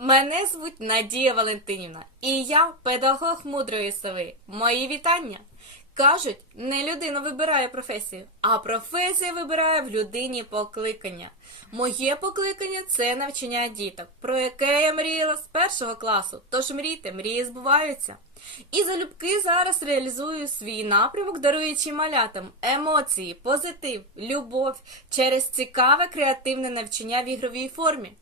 Мене звуть Надія Валентинівна, і я педагог мудрої сови. Мої вітання. Кажуть, не людина вибирає професію, а професія вибирає в людині покликання. Моє покликання це навчання діток, про яке я мріяла з першого класу. Тож мрійте, мрії збуваються. І залюбки зараз реалізую свій напрямок, даруючи малятам емоції, позитив, любов через цікаве креативне навчання в ігровій формі.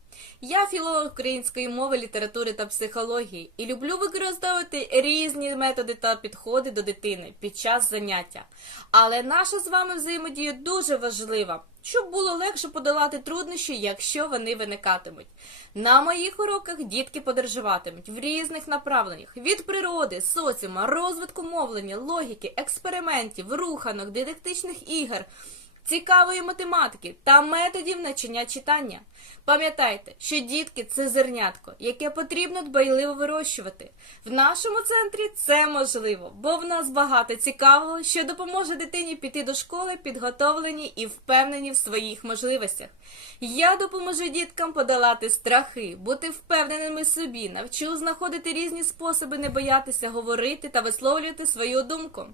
Я філолог української мови, літератури та психології і люблю використовувати різні методи та підходи до дитини під час заняття. Але наша з вами взаємодія дуже важлива, щоб було легше подолати труднощі, якщо вони виникатимуть. На моїх уроках дітки подорожуватимуть в різних направленнях від природи, соціума, розвитку мовлення, логіки, експериментів, руханок, дидактичних ігор цікавої математики та методів навчання читання. Пам'ятайте, що дітки це зернятко, яке потрібно дбайливо вирощувати. В нашому центрі це можливо, бо в нас багато цікавого, що допоможе дитині піти до школи підготовлені і впевнені в своїх можливостях. Я допоможу діткам подолати страхи, бути впевненими собі, навчу знаходити різні способи не боятися говорити та висловлювати свою думку.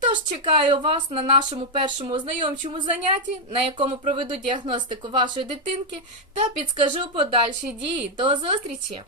Тож чекаю вас на нашому першому ознайомчому занятті, на якому проведу діагностику вашої дитинки та підскажу подальші дії. До зустрічі!